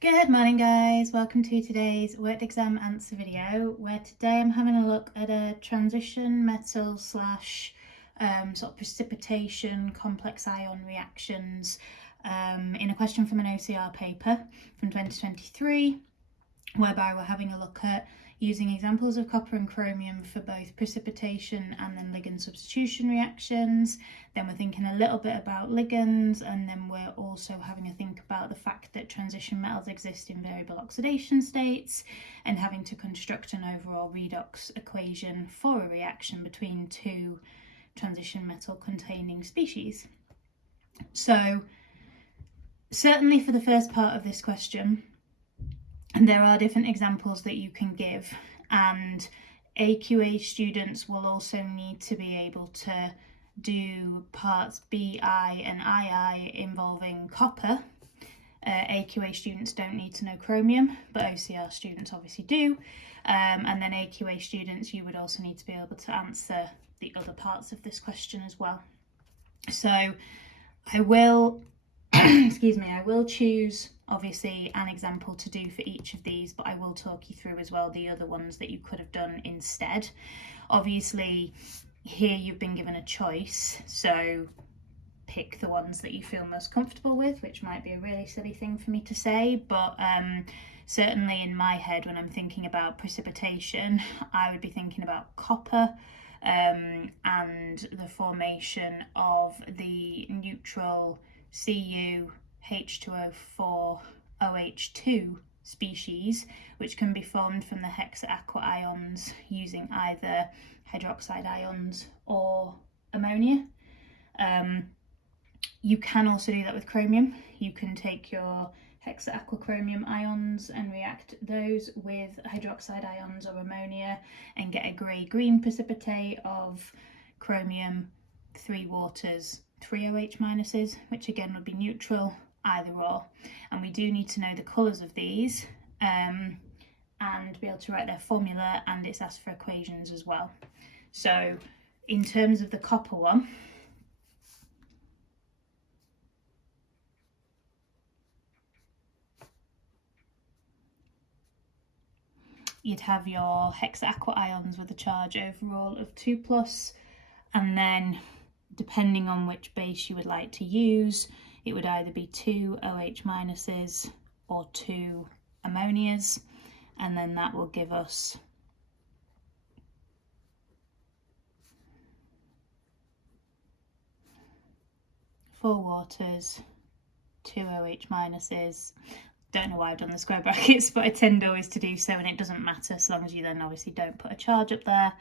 Good morning guys, welcome to today's worked exam answer video where today I'm having a look at a transition metal slash sort of precipitation complex ion reactions in a question from an OCR paper from 2023 whereby we're having a look at using examples of copper and chromium for both precipitation and then ligand substitution reactions. Then we're thinking a little bit about ligands, and then we're also having a think about the fact that transition metals exist in variable oxidation states and having to construct an overall redox equation for a reaction between two transition metal containing species. So certainly for the first part of this question, there are different examples that you can give, and AQA students will also need to be able to do parts BI and II involving copper. AQA students don't need to know chromium, but OCR students obviously do. And then AQA students, you would also need to be able to answer the other parts of this question as well. So I will I will choose obviously an example to do for each of these, but I will talk you through as well the other ones that you could have done instead. Obviously here you've been given a choice, so pick the ones that you feel most comfortable with, which might be a really silly thing for me to say, but certainly in my head when I'm thinking about precipitation, I would be thinking about copper and the formation of the neutral Cu H2O4 OH2 species, which can be formed from the hexa-aqua ions using either hydroxide ions or ammonia. You can also do that with chromium. You can take your hexa-aqua chromium ions and react those with hydroxide ions or ammonia and get a grey-green precipitate of chromium, 3 waters, 3 OH minuses, which again would be neutral, either or. And we do need to know the colours of these and be able to write their formula, and it's asked for equations as well. So in terms of the copper one, you'd have your hexa-aqua ions with a charge overall of 2+, and then depending on which base you would like to use, it would either be 2 OH minuses or 2 ammonias, and then that will give us four waters, 2 OH minuses. Don't know why I've done the square brackets, but I tend always to do so, and it doesn't matter so long as you then obviously don't put a charge up there.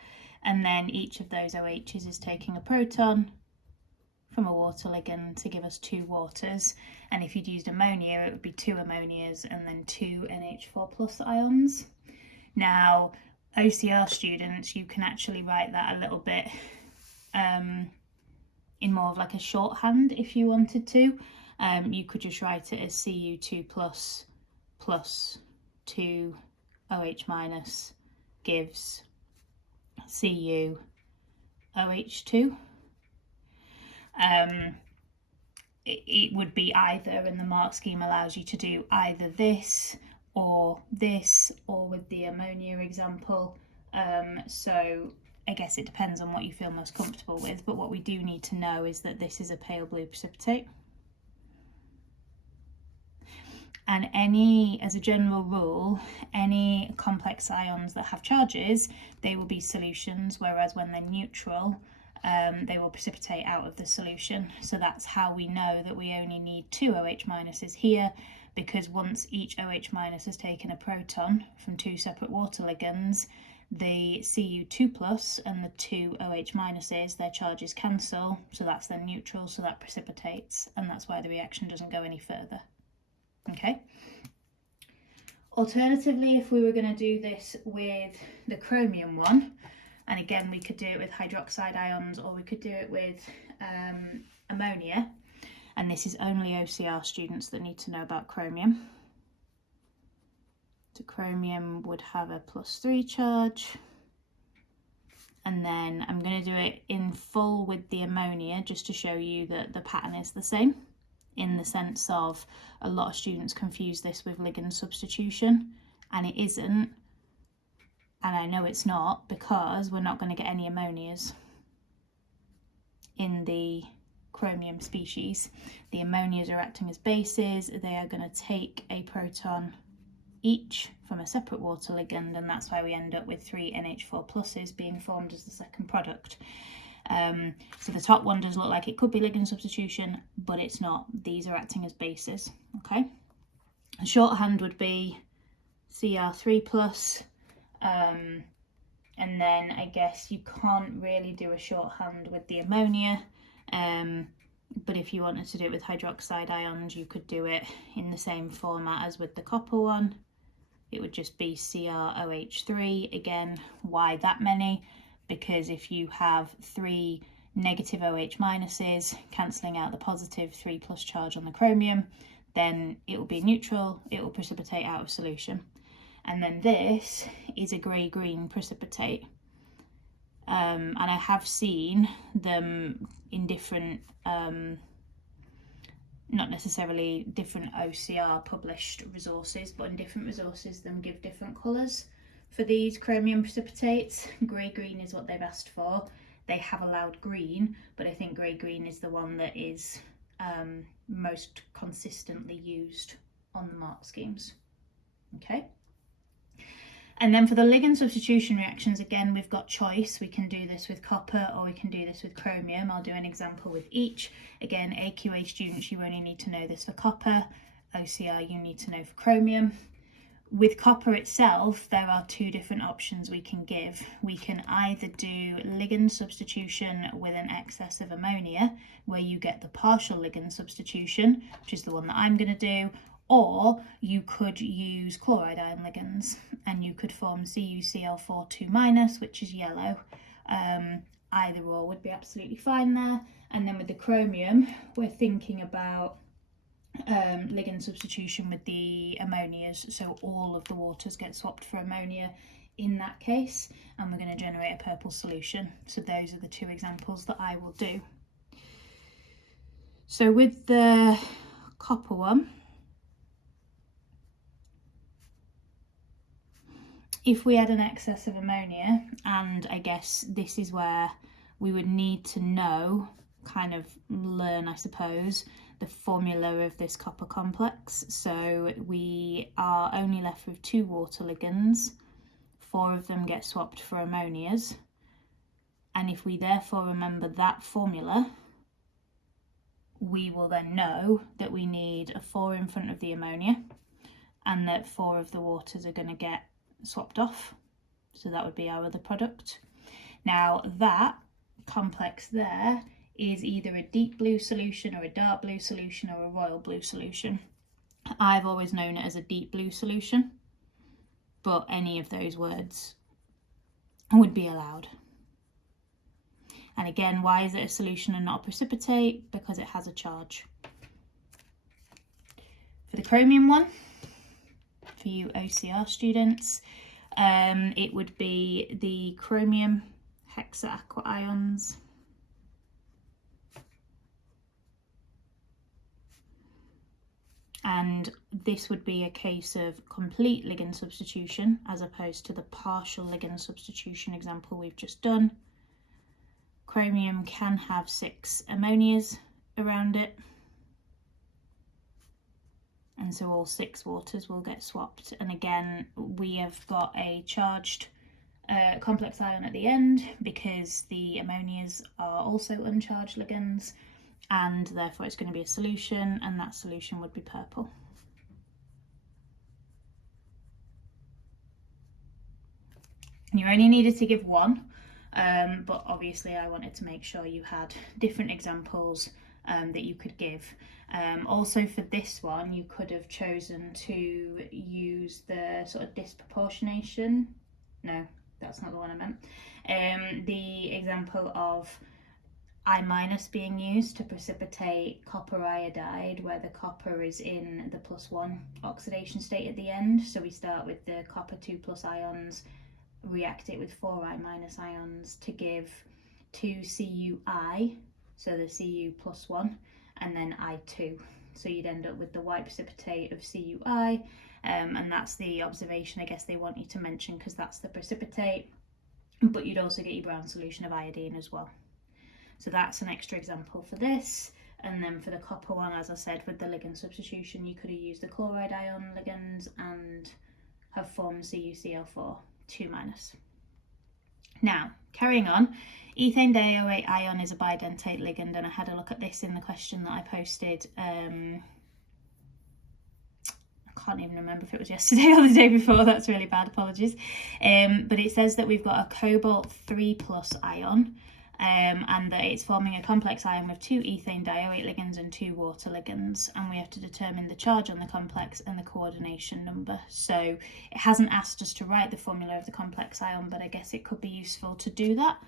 And then each of those OHs is taking a proton from a water ligand to give us 2 waters, and if you'd used ammonia it would be 2 ammonias and then 2 NH4+ ions. Now OCR students, you can actually write that a little bit in more of like a shorthand if you wanted to. You could just write it as Cu2+ plus 2 OH minus gives Cu OH2. It would be either, and the mark scheme allows you to do either this, or with the ammonia example. So I guess it depends on what you feel most comfortable with, but what we do need to know is that this is a pale blue precipitate. And as a general rule, any complex ions that have charges, they will be solutions, whereas when they're neutral, they will precipitate out of the solution. So that's how we know that we only need 2 OH minuses here, because once each OH minus has taken a proton from 2 separate water ligands, the Cu2+ and the 2 OH minuses, their charges cancel, so that's then neutral, so that precipitates, and that's why the reaction doesn't go any further. Okay. Alternatively, if we were going to do this with the chromium one, and again we could do it with hydroxide ions or we could do it with ammonia, and this is only OCR students that need to know about chromium. So chromium would have a +3 charge, and then I'm going to do it in full with the ammonia just to show you that the pattern is the same. in the sense of a lot of students confuse this with ligand substitution, and it isn't, and I know it's not, because we're not going to get any ammonias in the chromium species. The ammonias are acting as bases. They are going to take a proton each from a separate water ligand, and that's why we end up with 3 NH4 pluses being formed as the second product. So the top one does look like it could be ligand substitution, but it's not. These are acting as bases. Okay, a shorthand would be CR3 plus, and then I guess you can't really do a shorthand with the ammonia, but if you wanted to do it with hydroxide ions, you could do it in the same format as with the copper one. It would just be CrOH3. Again, why that many? Because if you have 3 negative OH minuses cancelling out the positive 3 plus charge on the chromium, then it will be neutral, it will precipitate out of solution. And then this is a grey-green precipitate. And I have seen them in different, not necessarily different OCR published resources, but in different resources them give different colours for these chromium precipitates. Grey-green is what they've asked for. They have allowed green, but I think grey-green is the one that is most consistently used on the mark schemes. Okay. And then for the ligand substitution reactions, again, we've got choice. We can do this with copper or we can do this with chromium. I'll do an example with each. Again, AQA students, you only need to know this for copper. OCR, you need to know for chromium. With copper itself, there are 2 different options we can give. We can either do ligand substitution with an excess of ammonia, where you get the partial ligand substitution, which is the one that I'm going to do, or you could use chloride ion ligands and you could form CuCl4 2-, which is yellow. Either or would be absolutely fine there. And then with the chromium, we're thinking about ligand substitution with the ammonias, so all of the waters get swapped for ammonia in that case, and we're going to generate a purple solution. So those are the 2 examples that I will do. So with the copper one, if we had an excess of ammonia, and I guess this is where we would need to know, kind of learn, I suppose, the formula of this copper complex. So we are only left with 2 water ligands, 4 of them get swapped for ammonias, and if we therefore remember that formula, we will then know that we need a 4 in front of the ammonia and that 4 of the waters are going to get swapped off, so that would be our other product. Now that complex there is either a deep blue solution or a dark blue solution or a royal blue solution. I've always known it as a deep blue solution, but any of those words would be allowed. And again, why is it a solution and not a precipitate? Because it has a charge. For the chromium one, for you OCR students, it would be the chromium hexaaqua ions, and this would be a case of complete ligand substitution as opposed to the partial ligand substitution example we've just done. Chromium can have 6 ammonias around it, and so all 6 waters will get swapped. And again, we have got a charged complex ion at the end because the ammonias are also uncharged ligands, and therefore it's going to be a solution, and that solution would be purple. And you only needed to give 1, but obviously I wanted to make sure you had different examples that you could give. Also for this one, you could have chosen to use the sort of disproportionation. No, that's not the one I meant. The example of I- being used to precipitate copper iodide, where the copper is in the +1 oxidation state at the end. So we start with the copper 2+ ions, react it with 4 I- ions to give 2 CuI, so the Cu+1, and then I2. So you'd end up with the white precipitate of CuI, and that's the observation I guess they want you to mention because that's the precipitate, but you'd also get your brown solution of iodine as well. So that's an extra example for this. And then for the copper one, as I said, with the ligand substitution, you could have used the chloride ion ligands and have formed CuCl4 2-. Now, carrying on, ethane diioate ion is a bidentate ligand, and I had a look at this in the question that I posted. I can't even remember if it was yesterday or the day before, that's really bad, apologies. But it says that we've got a cobalt 3+ ion, and that it's forming a complex ion with 2 ethane diioate ligands and 2 water ligands, and we have to determine the charge on the complex and the coordination number. So it hasn't asked us to write the formula of the complex ion, but I guess it could be useful to do that.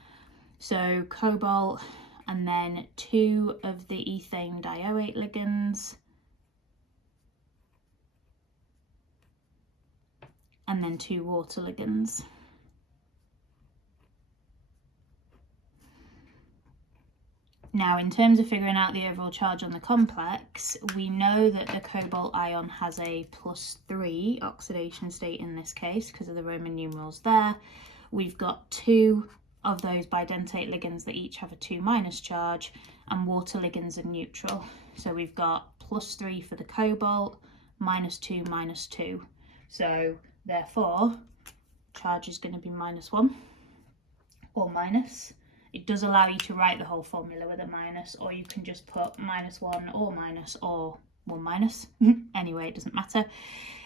So cobalt and then 2 of the ethane diioate ligands, and then 2 water ligands. Now, in terms of figuring out the overall charge on the complex, we know that the cobalt ion has a +3 oxidation state in this case because of the Roman numerals there. We've got 2 of those bidentate ligands that each have a 2- charge, and water ligands are neutral. So we've got +3 for the cobalt, -2, -2. So therefore, charge is going to be -1 or minus. It does allow you to write the whole formula with a minus, or you can just put -1 or minus or 1-. Anyway, it doesn't matter.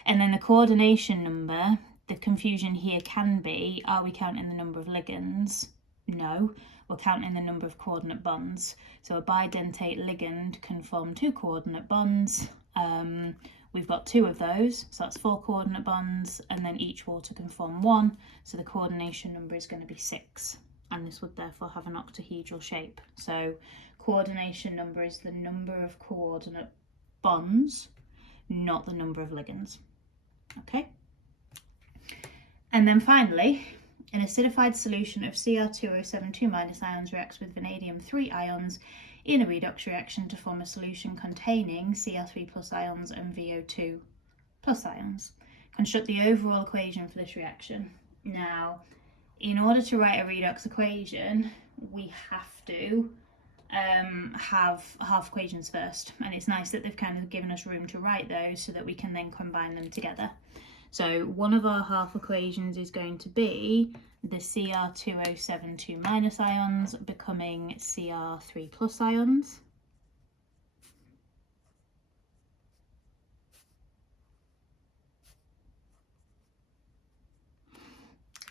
And then the coordination number, the confusion here can be, are we counting the number of ligands? No, we're counting the number of coordinate bonds. So a bidentate ligand can form 2 coordinate bonds. We've got 2 of those, so that's 4 coordinate bonds, and then each water can form 1. So the coordination number is going to be 6. And this would therefore have an octahedral shape. So coordination number is the number of coordinate bonds, not the number of ligands. Okay. And then finally, an acidified solution of Cr2O7 ions reacts with vanadium 3 ions in a redox reaction to form a solution containing Cr3+ ions and VO2+ ions. Construct the overall equation for this reaction. Now, in order to write a redox equation, we have to have half equations first, and it's nice that they've kind of given us room to write those so that we can then combine them together. So one of our half equations is going to be the Cr2O7 2- ions becoming Cr3+ ions.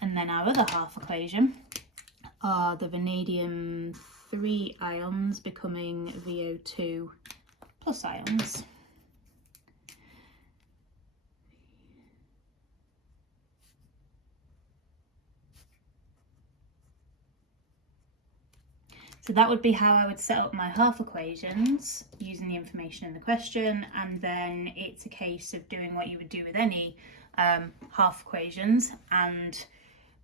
And then our other half equation are the vanadium 3 ions becoming VO2+ ions. So that would be how I would set up my half equations using the information in the question, and then it's a case of doing what you would do with any half equations and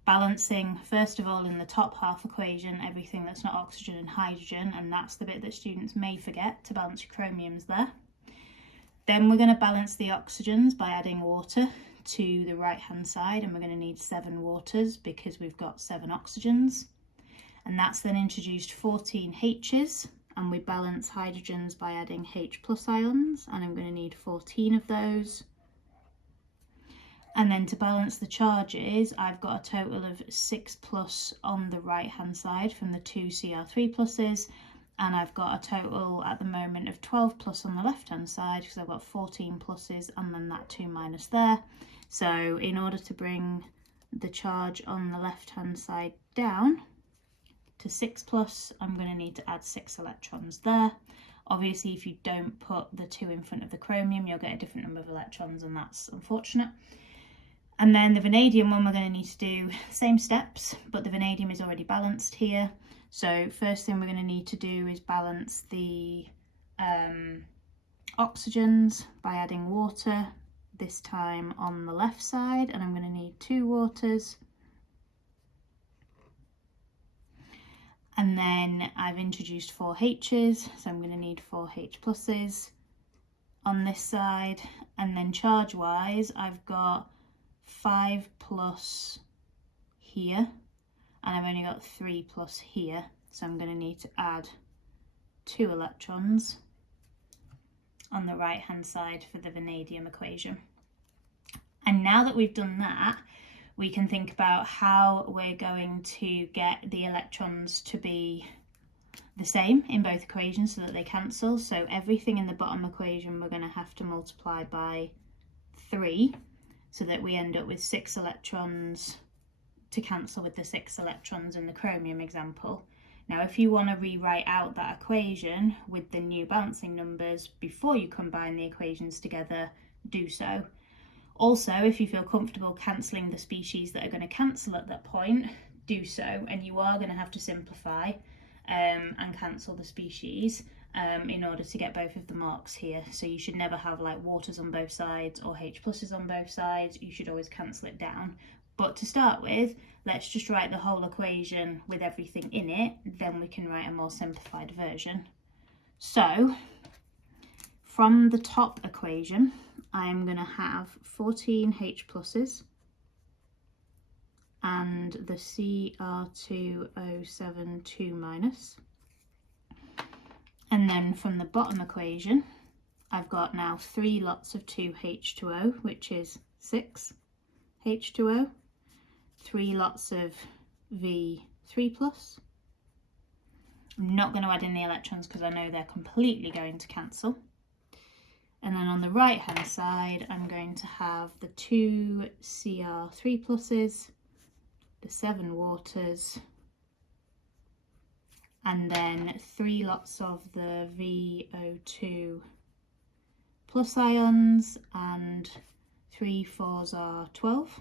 balancing, first of all, in the top half equation, everything that's not oxygen and hydrogen, and that's the bit that students may forget to balance your chromiums there. Then we're going to balance the oxygens by adding water to the right hand side, and we're going to need 7 waters because we've got 7 oxygens. And that's then introduced 14 H's, and we balance hydrogens by adding H+ ions, and I'm going to need 14 of those. And then to balance the charges, I've got a total of 6+ on the right hand side from the 2 Cr3+, and I've got a total at the moment of 12+ on the left hand side because I've got 14+ and then that 2- there. So in order to bring the charge on the left hand side down to 6+, I'm going to need to add 6 electrons there. Obviously, if you don't put the 2 in front of the chromium, you'll get a different number of electrons, and that's unfortunate. And then the vanadium one, we're going to need to do the same steps, but the vanadium is already balanced here. So first thing we're going to need to do is balance the oxygens by adding water, this time on the left side, and I'm going to need 2 waters. And then I've introduced 4 H's, so I'm going to need 4 H+. on this side, and then charge wise I've got 5 plus here, and I've only got 3 plus here, so I'm going to need to add 2 electrons on the right hand side for the vanadium equation. And now that we've done that, we can think about how we're going to get the electrons to be the same in both equations so that they cancel. So everything in the bottom equation we're going to have to multiply by 3 so that we end up with 6 electrons to cancel with the 6 electrons in the chromium example. Now if you want to rewrite out that equation with the new balancing numbers before you combine the equations together, do so. Also, if you feel comfortable cancelling the species that are going to cancel at that point, do so, and you are going to have to simplify and cancel the species in order to get both of the marks here. So you should never have like waters on both sides or H pluses on both sides. You should always cancel it down. But to start with, let's just write the whole equation with everything in it, then we can write a more simplified version. So from the top equation, I'm going to have 14 H pluses and the CR2O7 2 minus. And then from the bottom equation, I've got now 3 lots of 2H2O, which is 6 H2O, 3 lots of V3 plus. I'm not going to add in the electrons because I know they're completely going to cancel. And then on the right hand side, I'm going to have the 2 CR3 pluses, the 7 waters, and then 3 lots of the VO2 plus ions, and 3 4s are 12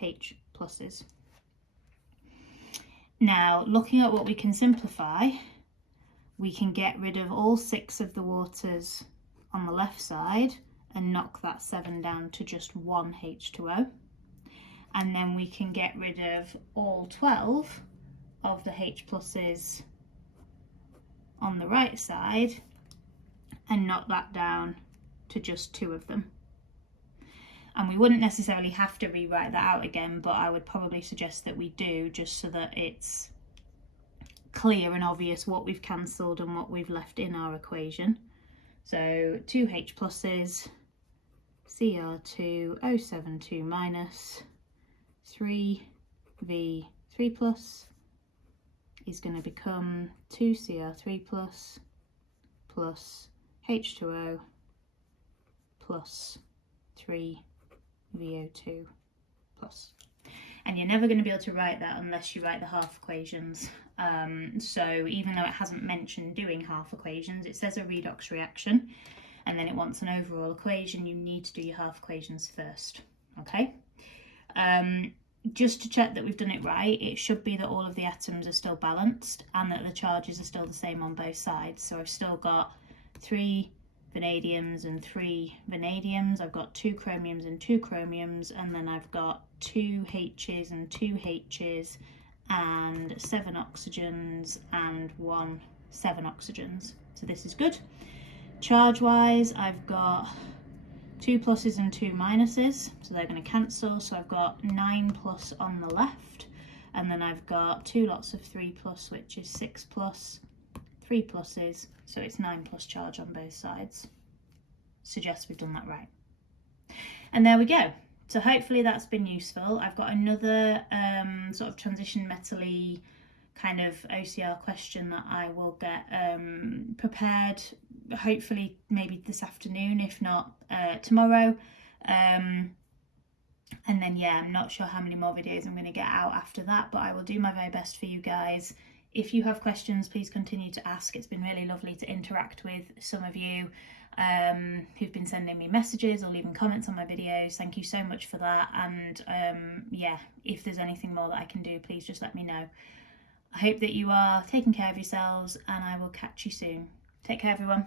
H pluses. Now, looking at what we can simplify, we can get rid of all 6 of the waters on the left side and knock that 7 down to just 1 H2O. And then we can get rid of all 12 of the H pluses on the right side and knock that down to just 2 of them. And we wouldn't necessarily have to rewrite that out again, but I would probably suggest that we do, just so that it's clear and obvious what we've cancelled and what we've left in our equation. So 2 H pluses, CR2O7 2 minus, 3 V3 plus is going to become 2 CR3 plus H2O plus 3 VO2 plus. And you're never going to be able to write that unless you write the half equations. So even though it hasn't mentioned doing half equations, it says a redox reaction and then it wants an overall equation. You need to do your half equations first. Okay. Just to check that we've done it right, it should be that all of the atoms are still balanced and that the charges are still the same on both sides. So I've still got 3 vanadiums and 3 vanadiums. I've got 2 chromiums and 2 chromiums, and then I've got 2 H's and 2 H's and 7 oxygens and 7 oxygens. So this is good. Charge wise, I've got 2 pluses and 2 minuses, so they're going to cancel. So I've got 9 plus on the left, and then I've got 2 lots of 3 plus, which is 6 plus, 3 pluses, so it's 9 plus charge on both sides. Suggest we've done that right. And there we go. So hopefully that's been useful. I've got another sort of transition metal-y kind of OCR question that I will get prepared, hopefully maybe this afternoon, if not tomorrow. And then yeah, I'm not sure how many more videos I'm going to get out after that, but I will do my very best for you guys. If you have questions, please continue to ask. It's been really lovely to interact with some of you who've been sending me messages or leaving comments on my videos. Thank you so much for that. And yeah, if there's anything more that I can do, please just let me know. I hope that you are taking care of yourselves, and I will catch you soon. Take care, everyone.